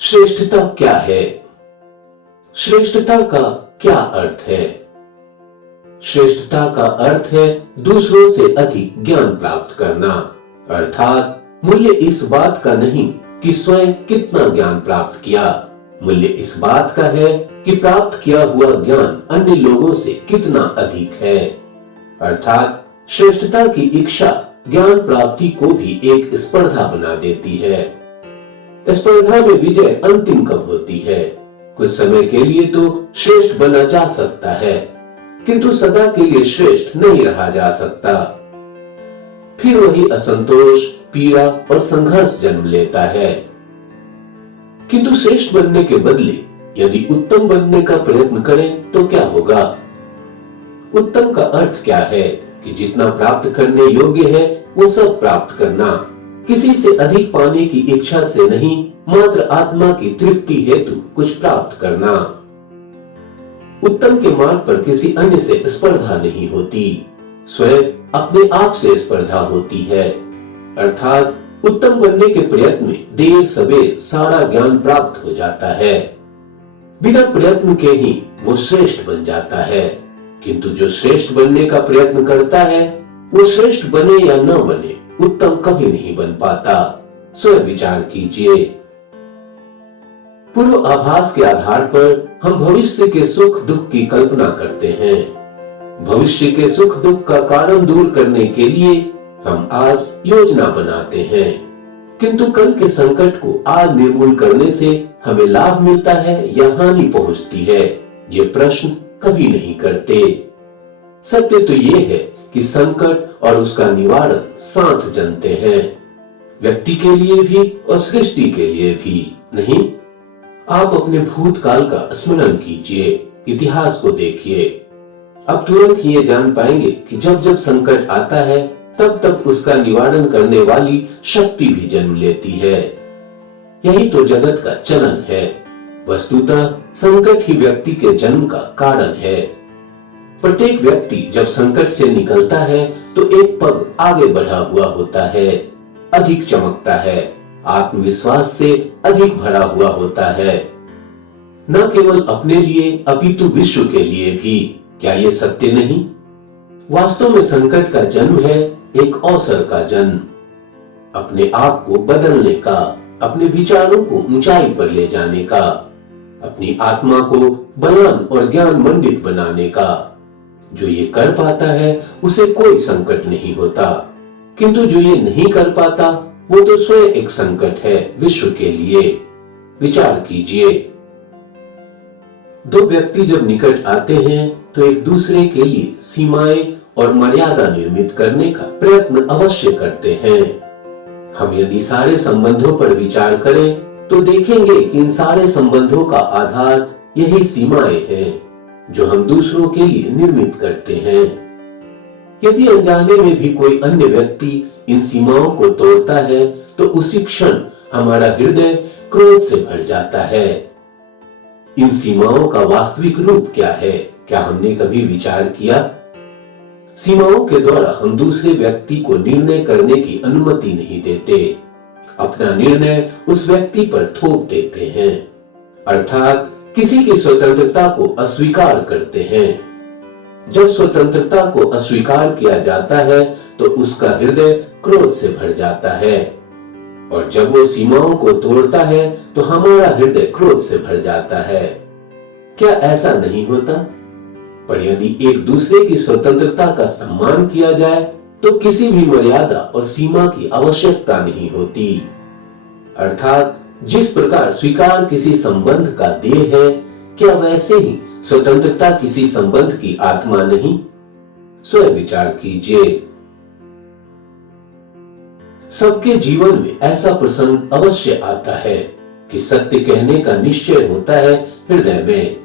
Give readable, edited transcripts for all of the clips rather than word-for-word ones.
श्रेष्ठता क्या है? श्रेष्ठता का क्या अर्थ है? श्रेष्ठता का अर्थ है दूसरों से अधिक ज्ञान प्राप्त करना। अर्थात मूल्य इस बात का नहीं कि स्वयं कितना ज्ञान प्राप्त किया, मूल्य इस बात का है कि प्राप्त किया हुआ ज्ञान अन्य लोगों से कितना अधिक है। अर्थात श्रेष्ठता की इच्छा ज्ञान प्राप्ति को भी एक स्पर्धा बना देती है। स्पर्धा में विजय अंतिम कब होती है? कुछ समय के लिए तो श्रेष्ठ बना जा सकता है, किंतु सदा के लिए श्रेष्ठ नहीं रहा जा सकता। फिर वही असंतोष, पीड़ा और संघर्ष जन्म लेता है। किंतु श्रेष्ठ बनने के बदले यदि उत्तम बनने का प्रयत्न करें तो क्या होगा? उत्तम का अर्थ क्या है कि जितना प्राप्त करने योग्य है वो सब प्राप्त करना, किसी से अधिक पाने की इच्छा से नहीं, मात्र आत्मा की तृप्ति हेतु कुछ प्राप्त करना। उत्तम के मार्ग पर किसी अन्य से स्पर्धा नहीं होती, स्वयं अपने आप से स्पर्धा होती है। अर्थात उत्तम बनने के प्रयत्न में देर सवेर सारा ज्ञान प्राप्त हो जाता है। बिना प्रयत्न के ही वो श्रेष्ठ बन जाता है। किंतु जो श्रेष्ठ बनने का प्रयत्न करता है वो श्रेष्ठ बने या न बने उत्तम कभी नहीं बन पाता। स्वयं विचार कीजिए। पूर्व आभास के आधार पर हम भविष्य के सुख दुख की कल्पना करते हैं। भविष्य के सुख दुख का कारण दूर करने के लिए हम आज योजना बनाते हैं, किंतु कल के संकट को आज निर्मूल करने से हमें लाभ मिलता है या हानि पहुंचती है, ये प्रश्न कभी नहीं करते। सत्य तो ये है कि संकट और उसका निवारण साथ जनते हैं, व्यक्ति के लिए भी और सृष्टि के लिए भी। नहीं, आप अपने भूतकाल का स्मरण कीजिए, इतिहास को देखिए। अब तुरंत ही ये जान पाएंगे कि जब जब संकट आता है तब तब उसका निवारण करने वाली शक्ति भी जन्म लेती है। यही तो जगत का चलन है। वस्तुतः संकट ही व्यक्ति के जन्म का कारण है। प्रत्येक व्यक्ति जब संकट से निकलता है तो एक पग आगे बढ़ा हुआ होता है, अधिक चमकता है, आत्मविश्वास से अधिक भरा हुआ होता है, न केवल अपने लिए अपितु विश्व के लिए भी। क्या ये सत्य नहीं? वास्तव में संकट का जन्म है एक अवसर का जन्म, अपने आप को बदलने का, अपने विचारों को ऊंचाई पर ले जाने का, अपनी आत्मा को बयान और ज्ञान मंडित बनाने का। जो ये कर पाता है उसे कोई संकट नहीं होता, किंतु जो ये नहीं कर पाता वो तो स्वयं एक संकट है विश्व के लिए। विचार कीजिए। दो व्यक्ति जब निकट आते हैं तो एक दूसरे के लिए सीमाएं और मर्यादा निर्मित करने का प्रयत्न अवश्य करते हैं। हम यदि सारे संबंधों पर विचार करें तो देखेंगे कि इन सारे संबंधों का आधार यही सीमाएं हैं जो हम दूसरों के लिए निर्मित करते हैं। यदि अनजाने में भी कोई अन्य व्यक्ति इन सीमाओं को तोड़ता है तो उसी क्षण हमारा हृदय क्रोध से भर जाता है। इन सीमाओं का वास्तविक रूप क्या है? क्या हमने कभी विचार किया? सीमाओं के द्वारा हम दूसरे व्यक्ति को निर्णय करने की अनुमति नहीं देते, अपना निर्णय उस व्यक्ति पर थोप देते हैं, अर्थात किसी की स्वतंत्रता को अस्वीकार करते हैं। जब स्वतंत्रता को अस्वीकार किया जाता है तो उसका हृदय क्रोध से भर जाता है, और जब वो सीमाओं को तोड़ता है तो हमारा हृदय क्रोध से भर जाता है। क्या ऐसा नहीं होता? पर यदि एक दूसरे की स्वतंत्रता का सम्मान किया जाए तो किसी भी मर्यादा और सीमा की आवश्यकता नहीं होती। अर्थात जिस प्रकार स्वीकार किसी संबंध का देह है, क्या वैसे ही स्वतंत्रता किसी संबंध की आत्मा नहीं? स्वयं विचार कीजिए। सबके जीवन में ऐसा प्रसंग अवश्य आता है कि सत्य कहने का निश्चय होता है हृदय में,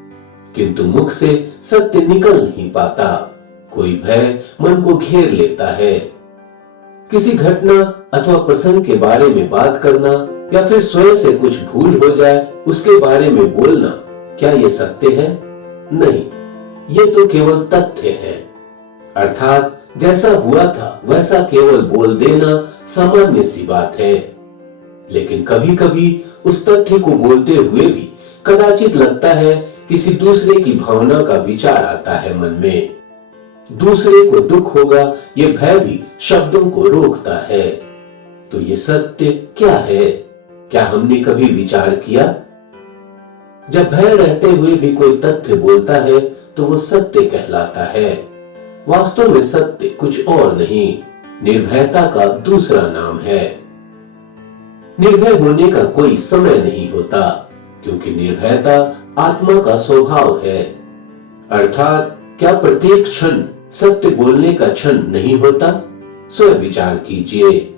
किंतु मुख से सत्य निकल नहीं पाता। कोई भय मन को घेर लेता है। किसी घटना अथवा प्रसंग के बारे में बात करना या फिर स्वयं से कुछ भूल हो जाए उसके बारे में बोलना, क्या ये सत्य है? नहीं, ये तो केवल तथ्य है। अर्थात जैसा हुआ था वैसा केवल बोल देना सामान्य सी बात है। लेकिन कभी कभी उस तथ्य को बोलते हुए भी कदाचित लगता है किसी दूसरे की भावना का विचार आता है मन में। दूसरे को दुख होगा ये भय भी शब्दों को रोकता है। तो ये सत्य क्या है? क्या हमने कभी विचार किया? जब भय रहते हुए भी कोई तथ्य बोलता है तो वो सत्य कहलाता है। वास्तव में सत्य कुछ और नहीं, निर्भयता का दूसरा नाम है। निर्भय होने का कोई समय नहीं होता, क्योंकि निर्भयता आत्मा का स्वभाव है। अर्थात क्या प्रत्येक क्षण सत्य बोलने का क्षण नहीं होता? स्वयं विचार कीजिए।